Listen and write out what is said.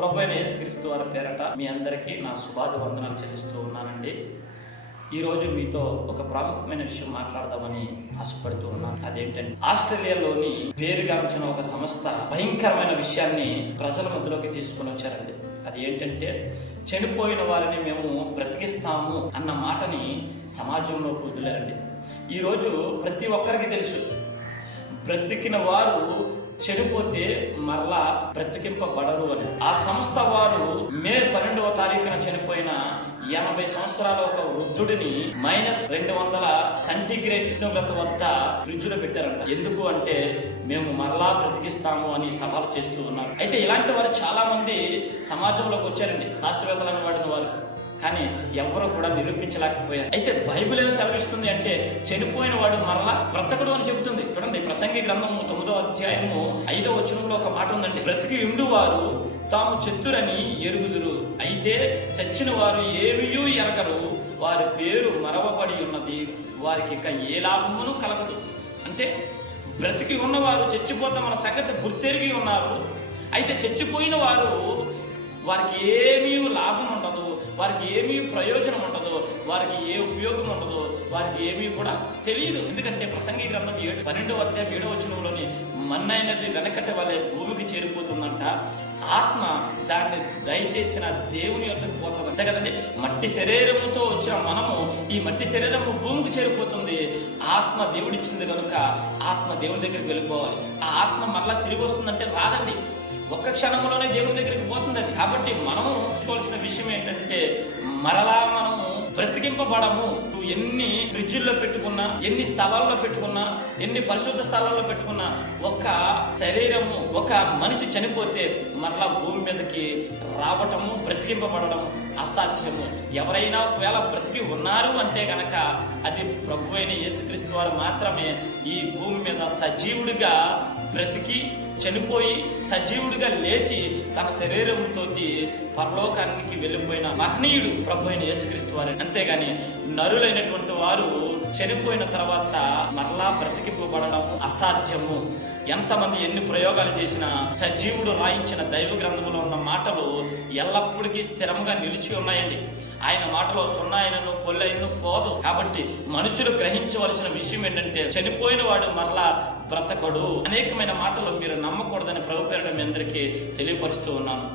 ప్రభు అయిన యేసుక్రీస్తు వారి పేరట మీ అందరికీ నా శుభాభివందనాలు చెల్లిస్తూ ఉన్నానండి. ఈరోజు మీతో ఒక ప్రాముఖ్యమైన విషయం మాట్లాడదామని ఆశపడుతూ ఉన్నాను. అదేంటంటే, ఆస్ట్రేలియాలోని పేరుగాంచిన ఒక సంస్థ భయంకరమైన విషయాన్ని ప్రజల మధ్యలోకి తీసుకొని వచ్చారండి. అది ఏంటంటే, చనిపోయిన వారిని మేము బ్రతికిస్తాము అన్న మాటని సమాజంలోకి వదిలేరండి. ఈరోజు ప్రతి ఒక్కరికి తెలుసు, బ్రతికిన వారు చనిపోతే మరలా బ్రతికింపబడరు అని. ఆ సంస్థ వారు మే 12వ తారీఖున చనిపోయిన 80 సంవత్సరాల ఒక వృద్ధుడిని -200 సెంటీగ్రేడ్ ఉష్ణోగ్రత వద్ద ఫ్రిడ్జ్ లో పెట్టారంట. ఎందుకు అంటే, మేము మరలా బ్రతికిస్తాము అని సవాలు చేస్తూ ఉన్నారు. అయితే ఇలాంటి వారు చాలా మంది సమాజంలోకి వచ్చారండి, శాస్త్రవేత్తలను వాడిన వారు. కానీ ఎవరు కూడా నిరూపించలేకపోయారు. అయితే బైబిల్ ఏమి సెలవిస్తుంది అంటే, చనిపోయిన వాడు మరలా బ్రతకడు అని చెబుతుంది. చూడండి, ప్రసంగి గ్రంథము 9వ అధ్యాయము 5వ వచనంలో ఒక మాట ఉందండి. బ్రతికి ఉండు వారు తాము చెత్తురని ఎరుగుదురు, అయితే చచ్చిన వారు ఏమీయూ ఎరగరు, వారి పేరు మరవబడి ఉన్నది, వారికి ఇక ఏ లాభమును కలగదు. అంటే బ్రతికి ఉన్నవారు చచ్చిపోతామన్న సంగతి గుర్తెరిగి ఉన్నారు. అయితే చచ్చిపోయిన వారు వారికి ఏమీ లాభం ఉండదు, వారికి ఏమీ ప్రయోజనం ఉండదు, వారికి ఏ ఉపయోగం ఉండదు, వారికి ఏమీ కూడా తెలియదు. ఎందుకంటే ప్రసంగి గ్రంథం 12వ అధ్యాయం 7వ వచనంలోని మన్నైనది వెనకటి వలె భూమికి చేరిపోతుందంట, ఆత్మ దాన్ని దయచేసిన దేవుని యొక్కకు పోతుంది. అంతే కదండి, మట్టి శరీరముతో వచ్చిన మనము ఈ మట్టి శరీరము భూమికి చేరిపోతుంది. ఆత్మ దేవుడిచ్చింది కనుక ఆత్మ దేవుని దగ్గరికి వెళ్ళిపోవాలి. ఆ ఆత్మ మరలా తిరిగి వస్తుందంటే రాదండి, ఒక్క క్షణంలోనే దేవుని దగ్గరికి పోతుందండి. కాబట్టి మనము చూసుకోవాల్సిన విషయం ఏంటంటే, మరలా మనము బ్రతికింపబడము. నువ్వు ఎన్ని ఫ్రిడ్జుల్లో పెట్టుకున్నా, ఎన్ని స్థలాల్లో పెట్టుకున్నా, ఎన్ని పరిశుద్ధ స్థలాల్లో పెట్టుకున్నా, ఒక శరీరము, ఒక మనిషి చనిపోతే మరలా భూమి మీదకి రావటము, బ్రతికింపబడము అసాధ్యము. ఎవరైనా ఒకవేళ బ్రతికి ఉన్నారు అంటే గనక అది ప్రభు అయిన యేసుక్రీస్తు వారు మాత్రమే ఈ భూమి మీద సజీవుడిగా బ్రతికి చనిపోయి సజీవుడిగా లేచి తన శరీరంతో పరలోకానికి వెళ్ళిపోయిన మహనీయుడు ప్రభు అయిన యేసుక్రీస్తు వారు. అంతేగాని నరులైనటువంటి వారు చనిపోయిన తర్వాత మరలా బ్రతికింపబడడం అసాధ్యము. ఎంతమంది ఎన్ని ప్రయోగాలు చేసినా సజీవుడు రాయించిన దైవ గ్రంథంలో ఉన్న మాటలు ఎల్లప్పుడికి స్థిరంగా నిలిచి ఉన్నాయండి. ఆయన మాటలో సున్నాయనను పొల్లైనను పోదు. కాబట్టి మనుషులు గ్రహించవలసిన విషయం ఏంటంటే, చనిపోయిన వాడు మరలా బ్రతకడు. అనేకమైన మాటలు మీరు నమ్మకూడదని ప్రభు పేరిట మీ అందరికీ తెలియపరుస్తూ ఉన్నాను.